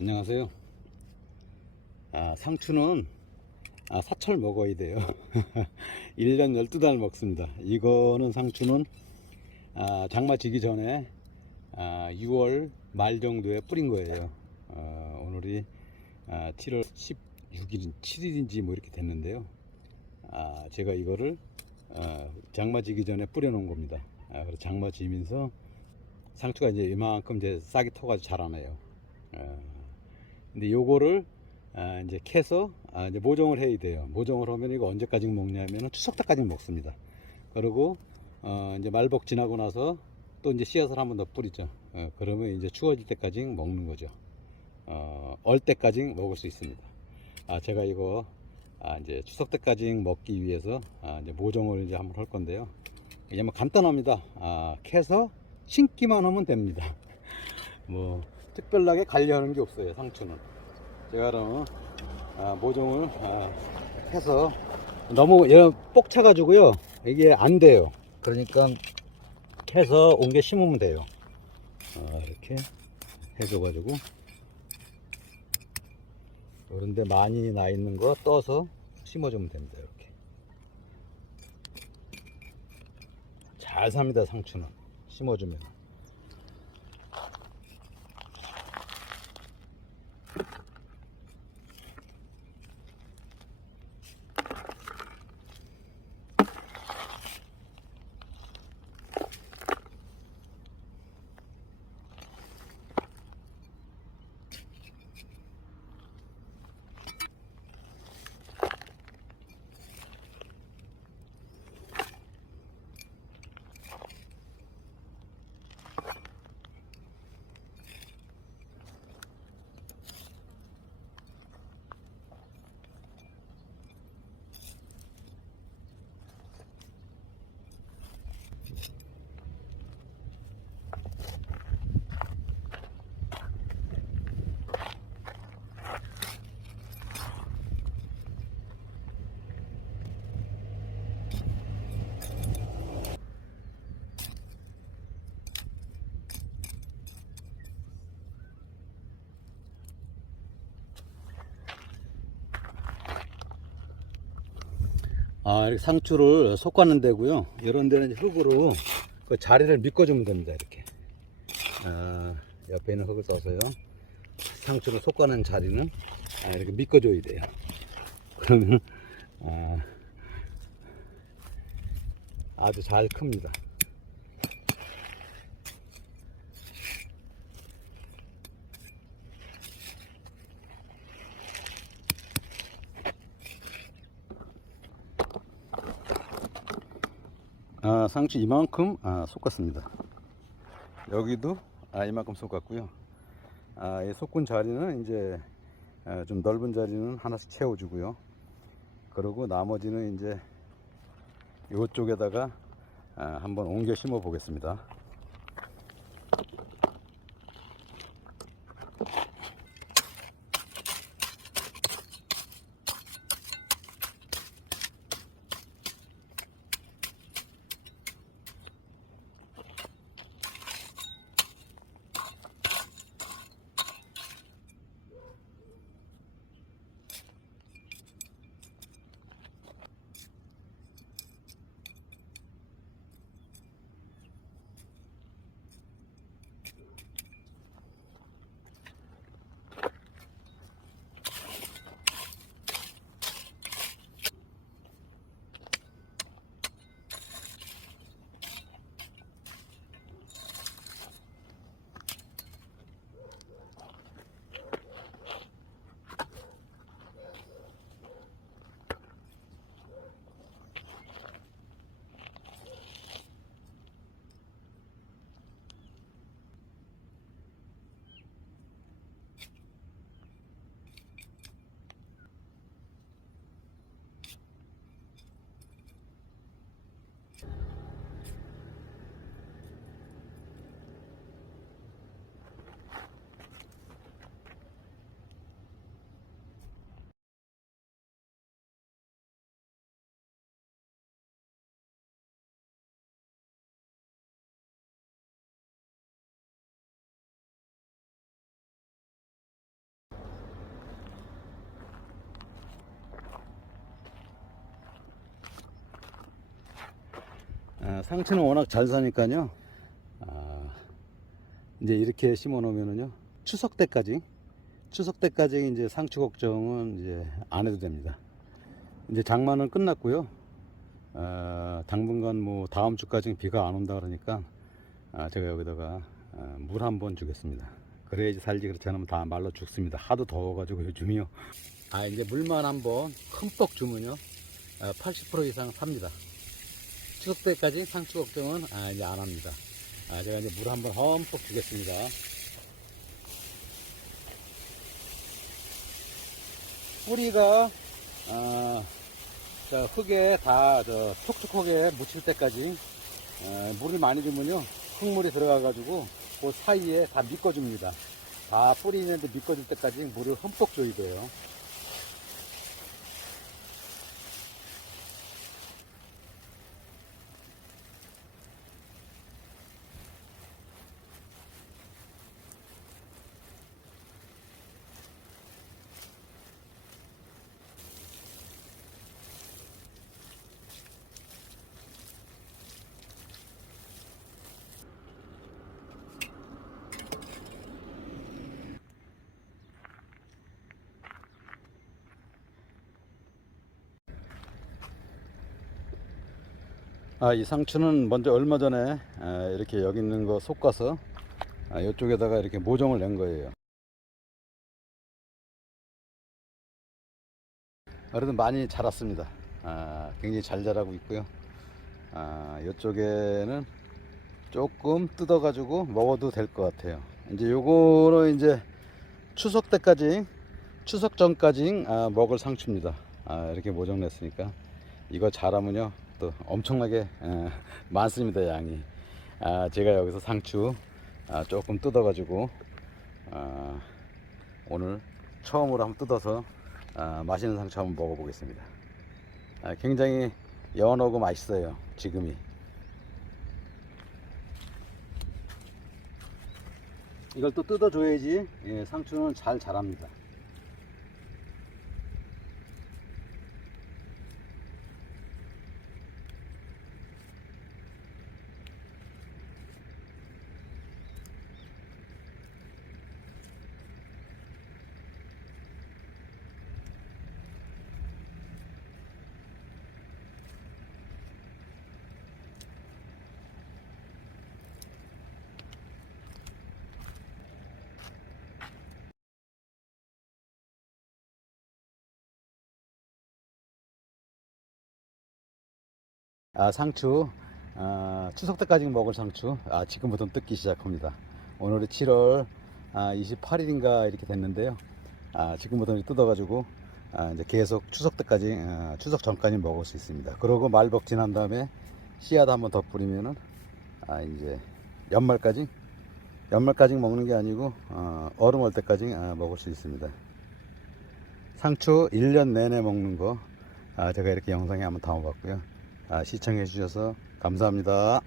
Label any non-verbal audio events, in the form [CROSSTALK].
안녕하세요. 아, 상추는 아, 사철 먹어야 돼요. [LAUGHS] 1년 12달 먹습니다. 이거는 상추는 아, 장마 지기 전에 아, 6월 말 정도에 뿌린 거예요. 어, 오늘이 아, 7월 16일, 7일인지 뭐 이렇게 됐는데요. 아, 제가 이거를 어, 장마 지기 전에 뿌려놓은 겁니다. 아, 그래서 장마 지면서 상추가 이제 이만큼 이제 싹이 터가지고 자라나요. 어, 근데 요거를 아, 이제 캐서 아, 이제 모종을 해야 돼요. 모종을 하면 이거 언제까지 먹냐면은 추석 때까지 먹습니다. 그리고 어, 이제 말복 지나고 나서 또 이제 씨앗을 한 번 더 뿌리죠. 어, 그러면 이제 추워질 때까지 먹는 거죠. 어, 얼 때까지 먹을 수 있습니다. 아, 제가 이거 아, 이제 추석 때까지 먹기 위해서 아, 이제 모종을 이제 한번 할 건데요. 이게 뭐 간단합니다. 아, 캐서 심기만 하면 됩니다. [LAUGHS] 뭐 특별하게 관리하는 게 없어요. 상추는. 제가 그러면 아, 모종을 아, 해서 너무 얘 뻑차가지고요. 이게 안 돼요. 그러니까 해서 옮겨 심으면 돼요. 아, 이렇게 해줘가지고 그런데 많이 나 있는 거 떠서 심어주면 됩니다. 이렇게 잘 삽니다. 상추는 심어주면. 아, 이렇게 상추를 솎아는 데고요. 이런 데는 흙으로 그 자리를 묶어주면 됩니다. 이렇게. 아, 옆에 있는 흙을 써서요. 상추를 솎아낸 자리는 아, 이렇게 묶어줘야 돼요. 그러면 아, 아주 잘 큽니다. 아, 상추 이만큼 아, 솎았습니다. 여기도 아, 이만큼 솎았고요. 아, 이 솎은 자리는 이제 아, 좀 넓은 자리는 하나씩 채워주고요. 그리고 나머지는 이제 이쪽에다가 아, 한번 옮겨 심어 보겠습니다. 아, 상추는 워낙 잘 사니까요. 아, 이제 이렇게 심어 놓으면은요. 추석 때까지 추석 때까지 이제 상추 걱정은 이제 안 해도 됩니다. 이제 장마는 끝났고요. 아, 당분간 뭐 다음 주까지 비가 안 온다 그러니까 아, 제가 여기다가 아, 물 한 번 주겠습니다. 그래야지 살지 그렇지 않으면 다 말라 죽습니다. 하도 더워가지고 요즘이요. 아 이제 물만 한번 흠뻑 주면요. 아, 80% 이상 삽니다. 추석 때까지 상추 걱정은 아, 이제 안 합니다. 아, 제가 이제 물 한번 흠뻑 주겠습니다. 뿌리가 아, 자, 흙에 다 저, 촉촉하게 묻힐 때까지 어, 물을 많이 주면요 흙물이 들어가가지고 그 사이에 다 믿궈줍니다. 다 뿌리 있는데 믿궈줄 때까지 물을 흠뻑 줘야 돼요. 아, 이 상추는 먼저 얼마 전에 아, 이렇게 여기 있는 거 아, 이쪽에다가 이렇게 모종을 낸 거예요. 그래도 많이 자랐습니다. 아, 굉장히 잘 자라고 있고요. 아, 이쪽에는 조금 뜯어가지고 먹어도 될 것 같아요. 이제 요거는 이제 추석 때까지, 추석 전까지 아, 먹을 상추입니다. 아, 이렇게 모종 냈으니까 이거 자라면요 또 엄청나게 에, 많습니다 양이. 아, 제가 여기서 상추 아, 조금 뜯어 가지고 아, 오늘 처음으로 한번 뜯어서 아, 맛있는 상추 한번 먹어보겠습니다. 아, 굉장히 연하고 맛있어요. 지금이. 이걸 또 뜯어줘야지 예, 상추는 잘 자랍니다. 아, 상추 아, 추석 때까지 먹을 상추 아, 지금부터 뜯기 시작합니다. 오늘이 7월 아, 28일인가 이렇게 됐는데요. 아, 지금부터 뜯어가지고 아, 이제 계속 추석 때까지 아, 추석 전까지 먹을 수 있습니다. 그러고 말복 지난 다음에 씨앗 한번 더 뿌리면은 아, 이제 연말까지 연말까지 먹는 게 아니고 어, 얼음 올 때까지 아, 먹을 수 있습니다. 상추 1년 내내 먹는 거 아, 제가 이렇게 영상에 한번 담아봤고요. 아, 시청해 주셔서 감사합니다.